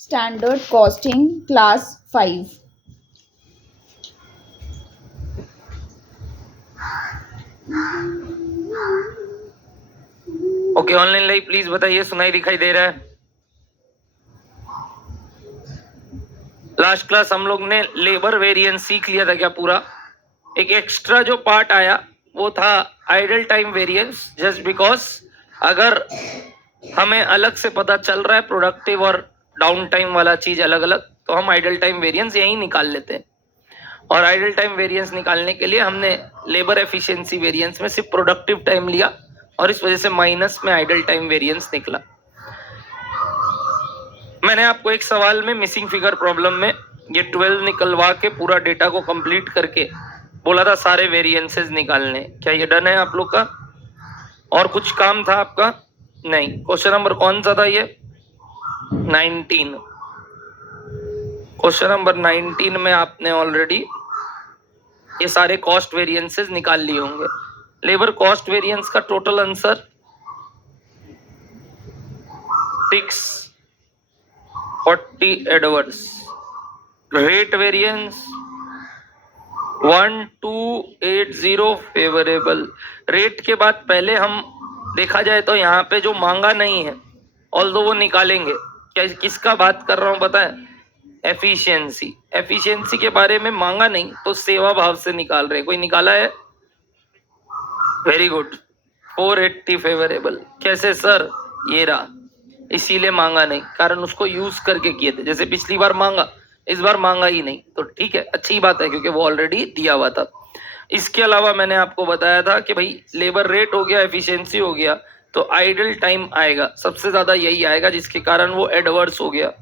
Standard Costing, Class 5. Okay, online live please बताइए, सुनाई दिखाई दे रहा है? लास्ट क्लास हम लोग ने लेबर वेरिएंस सीख लिया था क्या पूरा? एक एक्स्ट्रा जो पार्ट आया वो था idle time variance. Just because अगर हमें अलग से पता चल रहा है प्रोडक्टिव और डाउन टाइम वाला चीज अलग अलग, तो हम आइडल टाइम वेरिएंस यहीं निकाल लेते हैं। और आइडल टाइम वेरिएंस निकालने के लिए हमने लेबर एफिशिएंसी वेरिएंस में सिर्फ प्रोडक्टिव टाइम लिया और इस वजह से माइनस में आइडल टाइम वेरिएंस निकला। मैंने आपको एक सवाल में मिसिंग फिगर प्रॉब्लम में ये 12 निकलवा के पूरा डेटा को कंप्लीट करके बोला था सारे वेरिएंसेस निकालने। क्या ये डन है आप लोग का? और कुछ काम था आपका? नहीं। क्वेश्चन नंबर कौन सा था ये? 19। क्वेश्चन नंबर 19 में आपने ऑलरेडी ये सारे कॉस्ट वेरिएंसेस निकाल लिए होंगे। लेबर कॉस्ट वेरिएंस का total answer 640 adverse. Rate variance 1280 favourable. Rate के बाद पहले हम देखा जाए तो यहाँ पे जो मांगा नहीं है, ऑल्दो वो निकालेंगे। क्या किसका बात कर रहा हूँ पता है? एफिशिएंसी। एफिशिएंसी के बारे में मांगा नहीं तो सेवा भाव से निकाल रहे हैं। कोई निकाला है? Very good. 480 फेवरेबल। कैसे सर? ये रहा, इसीलिए मांगा नहीं, कारण उसको यूज करके किए थे। जैसे पिछली बार मांगा, इस बार मांगा ही नहीं, तो ठीक है, अच्छी बात है क्योंकि वो ऑलरेडी दिया हुआ था। इसके अलावा मैंने आपको बताया था कि भाई लेबर रेट हो गया, एफिशिएंसी हो गया, तो आइडल टाइम आएगा, सबसे ज्यादा यही आएगा जिसके कारण वो एडवर्स हो गया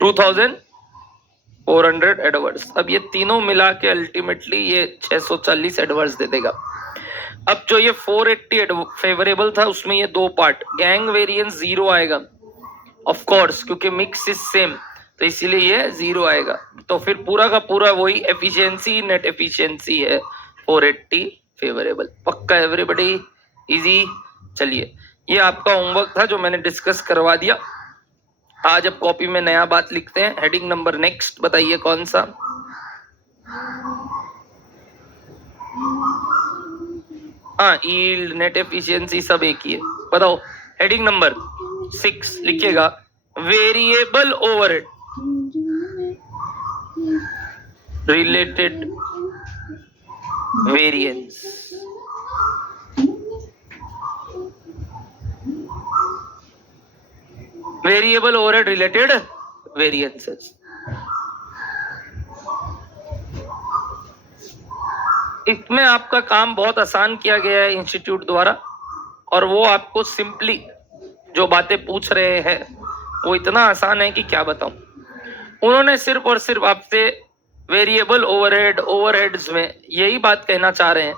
2400 एडवर्स। अब ये तीनों मिला के अल्टीमेटली ये 640 एडवर्स दे देगा। अब जो ये 480 फेवरेबल था उसमें ये दो पार्ट, गैंग वेरिएंस 0 आएगा ऑफ कोर्स, क्योंकि मिक्स इज सेम, तो इसीलिए ये 0 आएगा। तो फिर पूरा का पूरा वही एफिशिएंसी, नेट एफिशिएंसी है 480 फेवरेबल। पक्का एवरीबॉडी? इजी। चलिए, ये आपका होमवर्क था जो मैंने डिस्कस करवा दिया। आज अब कॉपी में नया बात लिखते हैं। हेडिंग नंबर नेक्स्ट बताइए कौन सा? हाँ, यील्ड, नेट एफिशिएंसी सब एक ही है। बताओ, हेडिंग नंबर 6 लिखिएगा, variable overhead related variance. Variable overhead related variances. इसमें आपका काम बहुत आसान किया गया है इंस्टीट्यूट द्वारा, और वो आपको सिंपली जो बातें पूछ रहे हैं वो इतना आसान है कि क्या बताऊं। उन्होंने सिर्फ और सिर्फ आपसे वेरिएबल ओवरहेड, ओवरहेड्स में यही बात कहना चाह रहे हैं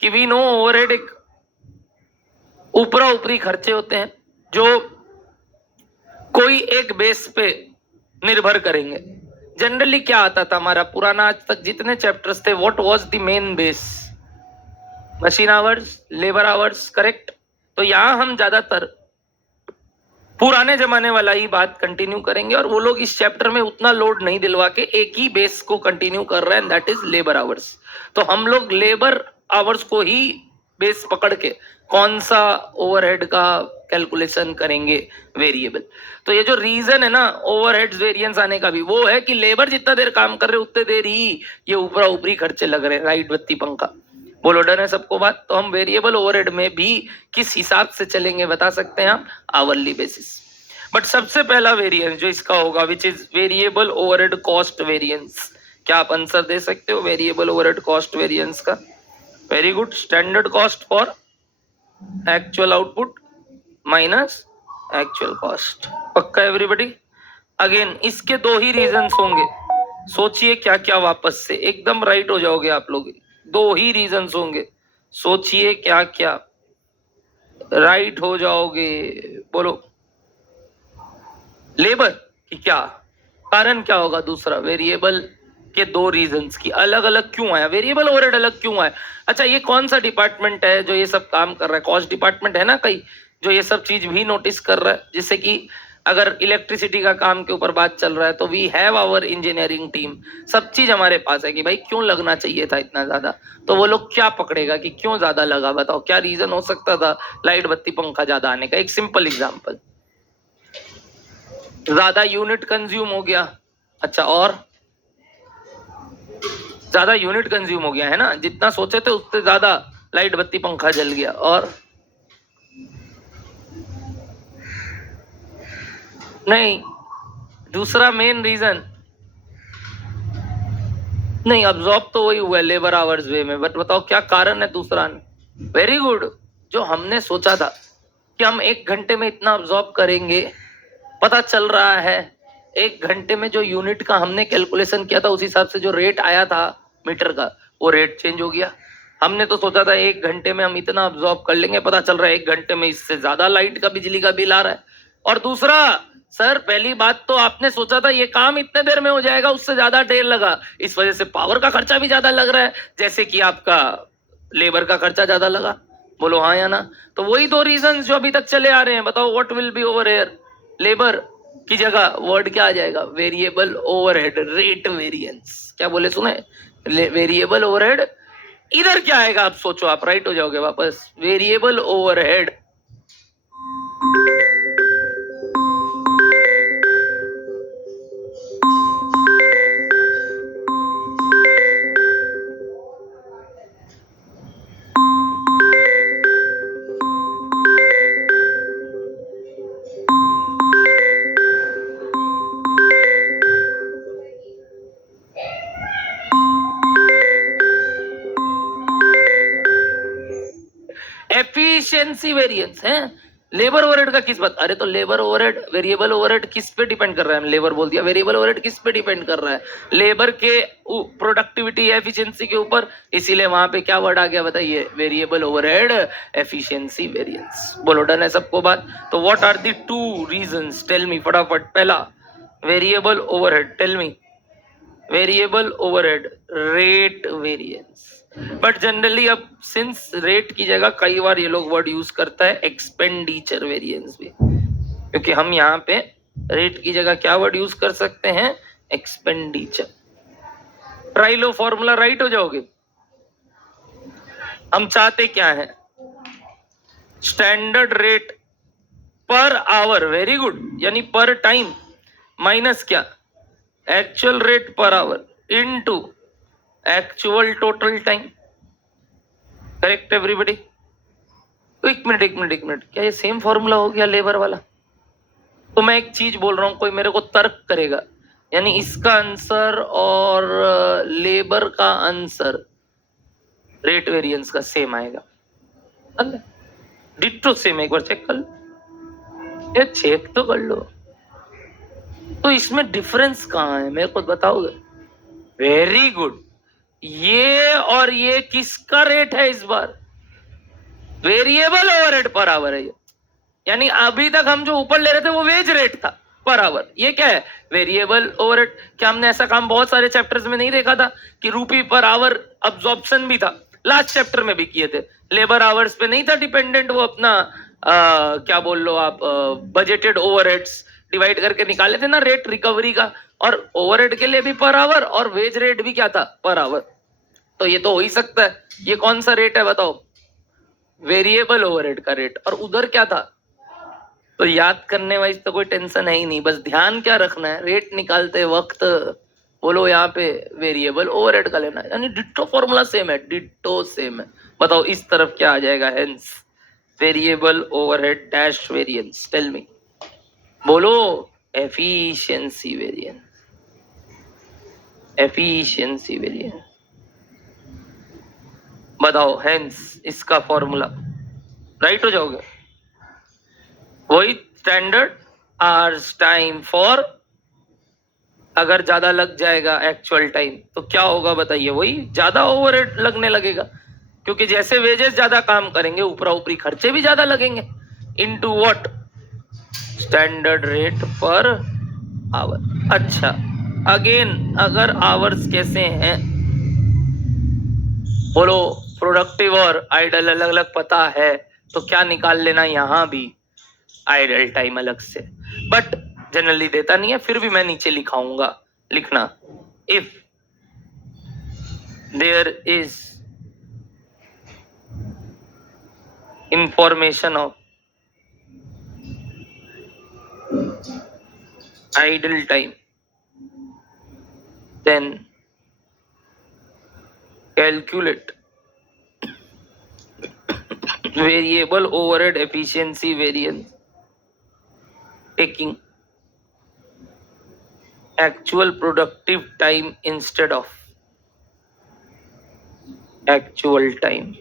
कि वी नो ओवरहेड एक ऊपरा ऊपरी खर्चे होते हैं जो कोई एक बेस पे निर्भर करेंगे। जनरली क्या आता था हमारा पुराना, आज तक जितने चैप्टर्स थे, what was the main base? Machine hours, labour hours, correct? तो यहां हम ज्यादातर पुराने जमाने वाला ही बात कंटिन्यू करेंगे, और वो लोग इस चैप्टर में उतना लोड नहीं दिलवा के एक ही बेस को कंटिन्यू कर रहे हैं, दैट इज लेबर आवर्स। तो हम लोग लेबर आवर्स को ही बेस पकड़ के कौन सा ओवरहेड का कैलकुलेशन करेंगे? वेरिएबल। तो ये जो रीजन है ना ओवरहेड्स वेरिएंस आने का भी, वो है कि लेबर जितना देर काम कर रहे उतने देर ही ये ऊपरा ऊपरी खर्चे लग रहे हैं। राइट बत्ती पंखा? बोलो, डन है सबको बात? तो हम वेरिएबल ओवरहेड में भी किस हिसाब से चलेंगे बता सकते हैं हम? Hourly basis. बट सबसे पहला वेरिएंस जो इसका होगा which is variable overhead cost variance. क्या आप आंसर दे सकते हो वेरिएबल ओवरहेड कॉस्ट वेरिएंस का? Very good. Standard cost for actual output minus actual cost. पक्का एवरीबॉडी? अगेन इसके दो ही रीजंस होंगे, सोचिए क्या क्या, वापस से एकदम राइट हो जाओगे आप लोग। दो ही रीजंस होंगे, सोचिए क्या क्या, राइट हो जाओगे। बोलो, लेबर की क्या कारण क्या होगा? दूसरा, वेरिएबल के दो रीजंस की अलग अलग क्यों आया? वेरिएबल ओवरहेड अलग क्यों आया? अच्छा, ये कौन सा डिपार्टमेंट है जो ये सब काम कर रहा है? कॉस्ट डिपार्टमेंट है ना कई, जो ये सब चीज भी नोटिस कर रहा है, जिससे कि अगर इलेक्ट्रिसिटी का काम के ऊपर बात चल रहा है तो we have our engineering team, सब चीज हमारे पास है कि भाई क्यों लगना चाहिए था इतना ज्यादा, तो वो लोग क्या पकड़ेगा कि क्यों ज्यादा लगा, बताओ क्या रीजन हो सकता था लाइट बत्ती पंखा ज्यादा आने का। एक सिंपल एग्जांपल, ज्यादा यूनिट कंज्यूम हो गया, अच्छा और ज्यादा यूनिट कंज्यूम हो गया है ना, जितना सोचे थे उससे ज्यादा लाइट बत्ती पंखा जल गया, और नहीं दूसरा मेन रीजन नहीं, अब्जॉर्ब तो वही हुआ लेबर आवर्स वे में, बट बताओ क्या कारण है दूसरा। वेरी गुड, जो हमने सोचा था कि हम 1 घंटे में इतना अब्जॉर्ब करेंगे, पता चल रहा है 1 घंटे में जो यूनिट का हमने कैलकुलेशन किया था उस हिसाब से जो रेट आया था मीटर का, वो रेट चेंज हो गया। हमने तो सोचा था 1 घंटे में हम इतना अब्जॉर्ब कर लेंगे, पता चल रहा है 1 घंटे में इससे ज्यादा लाइट का बिजली का बिल आ रहा है। और दूसरा सर, पहली बात तो आपने सोचा था ये काम इतने देर में हो जाएगा, उससे ज्यादा देर लगा, इस वजह से पावर का खर्चा भी ज्यादा लग रहा है, जैसे कि आपका लेबर का खर्चा ज्यादा लगा। बोलो हाँ या ना। तो वही 2 रीजन जो अभी तक चले आ रहे हैं। बताओ what will be over here, labour की जगह वर्ड क्या आ जाएगा, वेरिएबल ओवरहेड, रेट वेरिएंस। क्या बोले सुने, वेरिएबल ओवरहेड। इधर क्या आएगा आप सोचो, आप राइट हो जाओगे वापस, वेरिएबल ओवरहेड। एफिशिएंसी वेरिएंस है, लेबर ओवरहेड का किस बात, अरे तो लेबर ओवरहेड, वेरिएबल ओवरहेड किस पे डिपेंड कर रहा है, लेबर बोल दिया, वेरिएबल ओवरहेड किस पे डिपेंड कर रहा है, लेबर के प्रोडक्टिविटी एफिशिएंसी के ऊपर, इसीलिए वहां पे क्या वर्ड आ गया बताइए, वेरिएबल ओवरहेड एफिशिएंसी वेरिएंस। बोलो डन है सबको बात। तो what are the 2 reasons, tell me फटाफट। पहला variable overhead, tell me, variable overhead rate variance. But generally अब सिंस रेट की जगह कई बार ये लोग वर्ड यूज करता है एक्सपेंडिचर वेरिएंस भी, क्योंकि हम यहाँ पे रेट की जगह क्या वर्ड यूज कर सकते हैं, एक्सपेंडिचर। ट्राई लो, फॉर्मूला राइट हो जाओगे। हम चाहते क्या है, standard rate per hour, very good, यानी पर टाइम माइनस क्या, actual rate per hour into actual total time. Correct everybody. एक मिनट, क्या ये सेम फॉर्मूला हो गया लेबर वाला? तो मैं एक चीज बोल रहा हूं, कोई मेरे को तर्क करेगा, यानी इसका आंसर और लेबर का आंसर रेट वेरिएंस का सेम आएगा, डिट्टो सेम। एक बार चेक कर लो, ये चेक तो कर लो। तो इसमें डिफरेंस कहाँ है मेरे को बताओगे? वेरी गुड, ये और ये किसका रेट है इस बार, वेरिएबल ओवरहेड पर आवर है ये। यानी अभी तक हम जो ऊपर ले रहे थे वो वेज रेट था पर आवर, ये क्या है, वेरिएबल ओवरहेड। क्या हमने ऐसा काम बहुत सारे चैप्टर्स में नहीं देखा था कि रूपी पर आवर अब्जॉर्प्शन भी था, लास्ट चैप्टर में भी किए थे, लेबर आवर्स पे नहीं था डिपेंडेंट, वो अपना क्या बोल लो आप, बजटेड ओवरहेड्स डिवाइड करके निकाले थे ना रेट रिकवरी का, और ओवरहेड के लिए भी पर आवर और वेज रेट भी क्या था, पर आवर। तो ये तो हो ही सकता है, ये कौन सा रेट है बताओ, वेरिएबल ओवरहेड का रेट। और उधर क्या था, तो याद करने वाइज तो कोई टेंशन है ही नहीं, बस ध्यान क्या रखना है, रेट निकालते वक्त बोलो यहाँ पे वेरिएबल ओवरहेड का लेना है, यानी डिट्टो फॉर्मूला सेम है, डिट्टो सेम है। बताओ इस तरफ क्या आ जाएगा, hence variable overhead dash variance, tell me, बोलो एफिशिएंसी वेरिएंस, एफिशिएंसी वेरिएंस। बताओ हेंस इसका फॉर्मूला राइट हो जाओगे, वही स्टैंडर्ड आवर्स टाइम फॉर, अगर ज्यादा लग जाएगा एक्चुअल टाइम तो क्या होगा बताइए, वही ज्यादा ओवरहेड लगने लगेगा, क्योंकि जैसे वेजेस ज्यादा काम करेंगे ऊपरा ऊपरी खर्चे भी ज्यादा लगेंगे, into what, standard rate per hour. अच्छा अगेन, अगर आवर्स कैसे हैं, बोलो प्रोडक्टिव और आइडल अलग अलग पता है तो क्या निकाल लेना, यहां भी आइडल टाइम अलग से। बट जनरली देता नहीं है, फिर भी मैं नीचे लिखाऊंगा, लिखना if there is information of idle time, then calculate variable overhead efficiency variance taking actual productive time instead of actual time,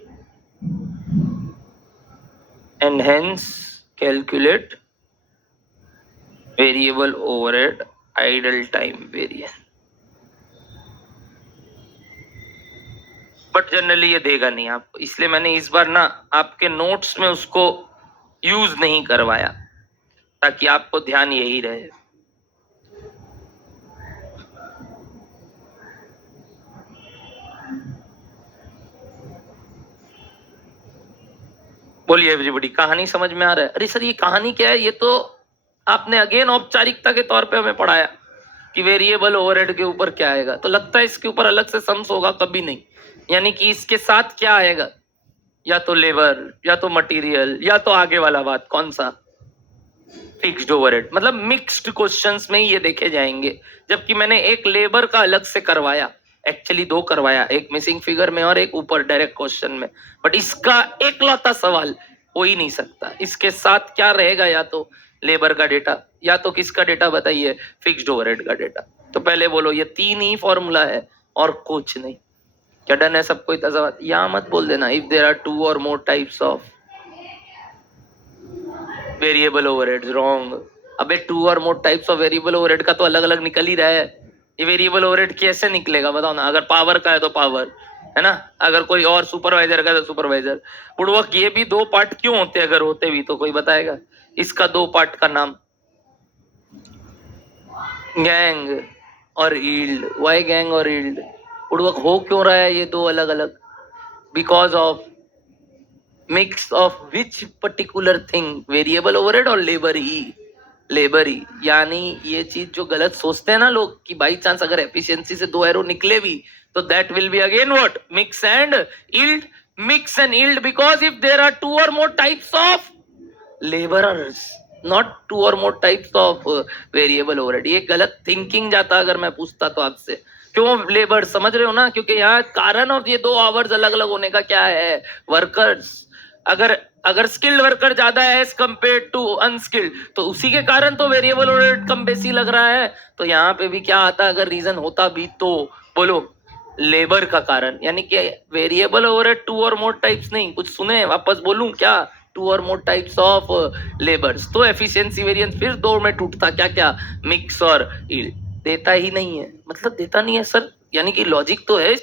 and hence calculate variable overhead idle time variance. But generally ये देगा नहीं आपको, इसलिए मैंने इस बार ना आपके notes में उसको यूज नहीं करवाया, ताकि आपको ध्यान यही रहे। बोलिए एवरीबॉडी, कहानी समझ में आ रहा है? अरे सर ये कहानी क्या है? ये तो आपने अगेन औपचारिकता के तौर पे हमें पढ़ाया कि वेरिएबल ओवरहेड के ऊपर क्या आएगा, तो लगता है इसके ऊपर अलग से सम्स होगा, कभी नहीं। यानी कि इसके साथ क्या आएगा, या तो लेबर, या तो मटेरियल, या तो आगे वाला बात कौन सा, फिक्स्ड ओवरहेड। मतलब मिक्स्ड क्वेश्चंस में ये देखे जाएंगे, जबकि मैंने एक लेबर का अलग से करवाया, एक्चुअली दो करवाया, एक मिसिंग फिगर में और एक ऊपर डायरेक्ट क्वेश्चन में। बट इसका एकलौता सवाल हो ही नहीं सकता, इसके साथ क्या रहेगा, या तो लेबर का डेटा, या तो किसका डेटा बताइए, फिक्स्ड ओवरहेड का डेटा। तो पहले बोलो ये तीन ही फॉर्मूला है और कुछ नहीं। क्या डन है सबको? इतना सवाल यहाँ मत बोल देना if there are 2 or more types of variable overheads, wrong. अबे 2 or more types of variable overhead का तो अलग अलग निकल ही रहा है। ये वेरिएबल ओवरहेड कैसे निकलेगा बताओ ना? अगर पावर का है तो पावर है ना, अगर कोई और सुपरवाइजर का तो सुपरवाइजर। बुड़वक ये भी दो पार्ट क्यों होते, अगर होते भी तो कोई बताएगा? इसका दो पार्ट का नाम गैंग और यील्ड। वाई गैंग और यील्ड? बुड़वक हो क्यों रहा है ये दो अलग अलग? Because of mix of which particular thing, variable overhead और लेबर ही। लेबर ही यानी ये चीज जो गलत सोचते हैं ना लोग कि बाई चांस अगर एफिशिएंसी से दो एरो निकले भी तो that will be again what, mix and yield. Mix and yield because if there are 2 or more types of labourers, not 2 or more types of variable overhead. ये गलत thinking जाता अगर मैं पूछता तो आपसे, क्यों लेबर? समझ रहे हो ना? क्योंकि यहाँ कारण ऑफ ये दो आवर्स अलग अलग होने का क्या है, वर्कर्स। अगर स्किल्ड वर्कर ज्यादा है एज कंपेयर टू अनस्किल्ड, तो उसी के कारण तो वेरिएबल ओवरहेड कम बेसी लग रहा है। तो यहाँ पे भी क्या आता अगर रीजन होता भी तो बोलो लेबर का कारण। यानी कि variable overhead 2 or more types नहीं, कुछ सुने वापस बोलूं क्या, 2 or more types of labours. तो एफिशिएंसी वेरिएंस फिर दो में टूटता, क्या क्या, मिक्स और यील्ड। देता ही नहीं है, मतलब देता नहीं है सर, यानी कि लॉजिक तो है।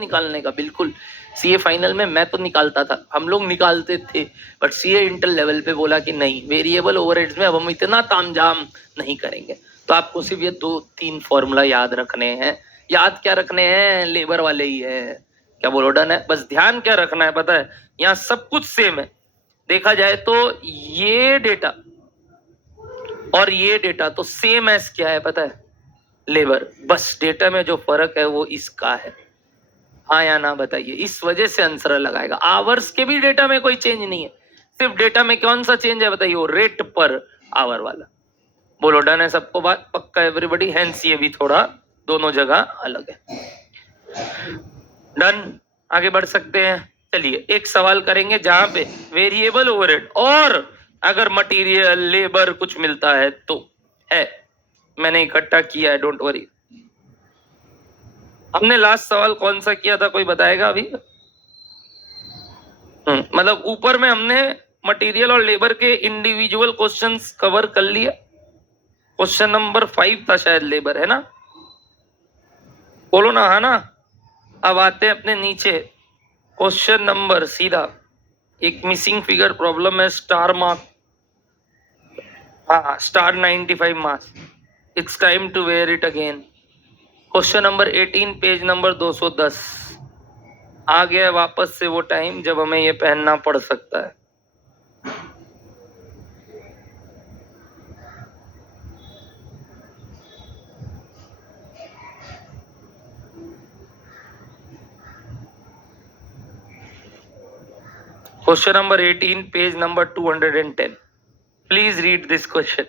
निकालने का बिल्कुल, सीए फाइनल में मैं तो निकालता था, हम लोग निकालते थे, बट सीए इंटर लेवल पे बोला कि नहीं, वेरिएबल ओवरहेड्स में अब हम इतना तामझाम नहीं करेंगे। तो आपको सिर्फ ये 2-3 फॉर्मूला याद रखने हैं। याद क्या रखने हैं? लेबर वाले ही है। क्या बोलो? डन है? बस ध्यान क्या रखना है पता है, यहाँ सब कुछ सेम है। देखा जाए तो ये डेटा और ये डेटा तो सेम एज क्या है पता है, लेबर। बस डेटा में जो फर्क है वो इसका है, हाँ या ना बताइए। इस वजह से आंसर लगाएगा। आवर्स के भी डेटा में कोई चेंज नहीं है, सिर्फ डेटा में कौन सा चेंज है बताइए, वो रेट पर आवर वाला। बोलो डन है सबको? बात पक्का एवरीबॉडी? हेंस ये भी थोड़ा दोनों जगह अलग है। डन, आगे बढ़ सकते हैं। चलिए एक सवाल करेंगे जहां पे वेरिएबल ओवरहेड और अगर मटेरियल लेबर कुछ मिलता है तो है, मैंने इकट्ठा किया है, डोंट वरी। हमने लास्ट सवाल कौन सा किया था, कोई बताएगा अभी? मतलब ऊपर में हमने मटेरियल और लेबर के इंडिविजुअल क्वेश्चंस कवर कर लिया, क्वेश्चन नंबर 5 था शायद, लेबर है ना, बोलो ना, है ना। अब आते हैं अपने नीचे, क्वेश्चन नंबर सीधा, एक मिसिंग फिगर प्रॉब्लम है, स्टार मार्क, हाँ star 95 marks, it's time to wear it again. Question number 18 page number 210। आ गया वापस से वो टाइम जब हमें ये पहनना पड़ सकता है। Question number 18, page number 210. Please read this question.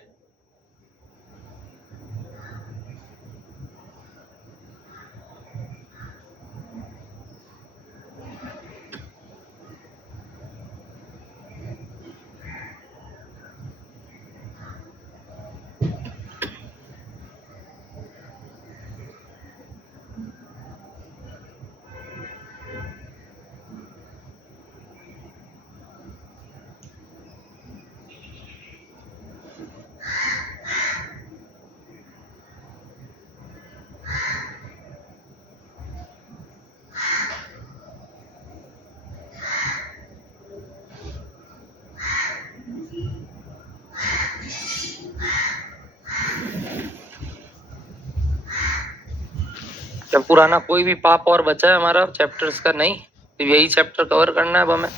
क्या पुराना कोई भी पाप और बचा है हमारा चैप्टर्स का? नहीं, तो यही चैप्टर कवर करना है अब हमें।